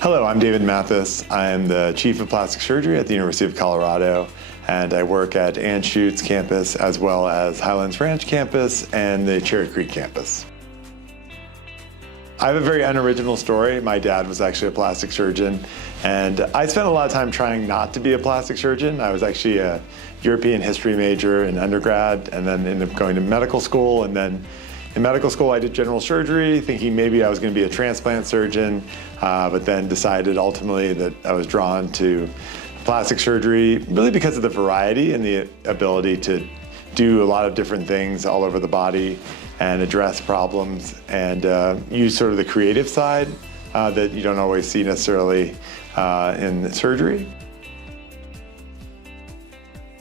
Hello, I'm David Mathis. I'm the Chief of Plastic Surgery at the University of Colorado, and I work at Anschutz campus as well as Highlands Ranch campus and the Cherry Creek campus. I have a very unoriginal story. My dad was actually a plastic surgeon, and I spent a lot of time trying not to be a plastic surgeon. I was actually a European history major in undergrad and then ended up going to medical school, and then in medical school, I did general surgery, thinking maybe I was going to be a transplant surgeon, but then decided ultimately that I was drawn to plastic surgery, really because of the variety and the ability to do a lot of different things all over the body and address problems and use sort of the creative side that you don't always see necessarily in surgery.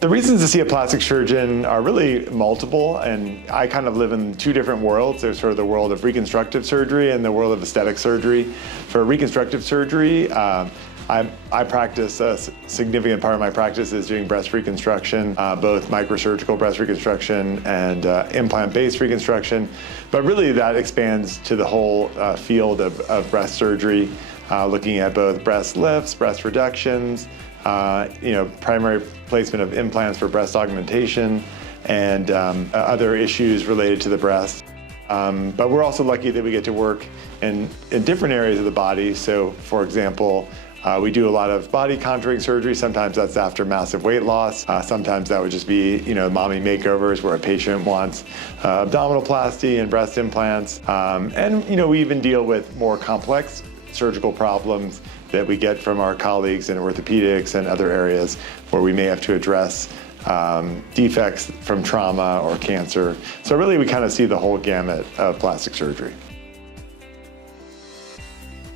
The reasons to see a plastic surgeon are really multiple, and I kind of live in two different worlds. There's sort of the world of reconstructive surgery and the world of aesthetic surgery. For reconstructive surgery, I practice, a significant part of my practice is doing breast reconstruction, both microsurgical breast reconstruction and implant-based reconstruction. But really that expands to the whole field of breast surgery, looking at both breast lifts, breast reductions, primary placement of implants for breast augmentation, and other issues related to the breast. But we're also lucky that we get to work in different areas of the body. So, for example, we do a lot of body contouring surgery. Sometimes that's after massive weight loss. Sometimes that would just be, mommy makeovers where a patient wants abdominoplasty and breast implants. And we even deal with more complex surgical problems that we get from our colleagues in orthopedics and other areas where we may have to address defects from trauma or cancer. So really we kind of see the whole gamut of plastic surgery.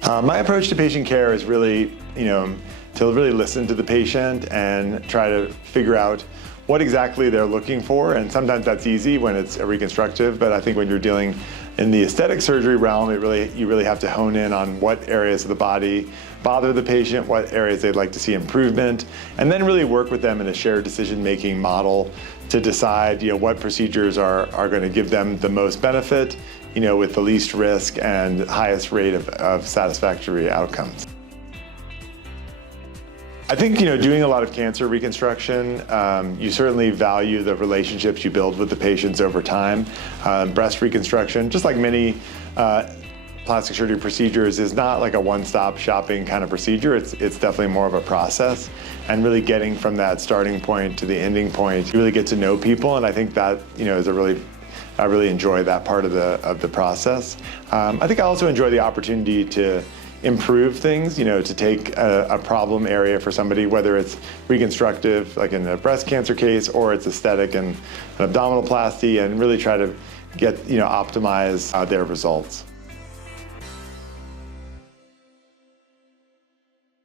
My approach to patient care is really, to really listen to the patient and try to figure out what exactly they're looking for. And sometimes that's easy when it's a reconstructive, but I think when you're dealing in the aesthetic surgery realm, you really have to hone in on what areas of the body bother the patient, what areas they'd like to see improvement, and then really work with them in a shared decision-making model to decide, what procedures are going to give them the most benefit, with the least risk and highest rate of satisfactory outcomes. I think, doing a lot of cancer reconstruction, you certainly value the relationships you build with the patients over time. Breast reconstruction, just like many plastic surgery procedures, is not like a one-stop shopping kind of procedure. It's definitely more of a process, and really getting from that starting point to the ending point, you really get to know people, and I think that, is I really enjoy that part of the process. I think I also enjoy the opportunity to improve things, to take a problem area for somebody, whether it's reconstructive, like in a breast cancer case, or it's aesthetic and an abdominoplasty, and really try to get, optimize their results.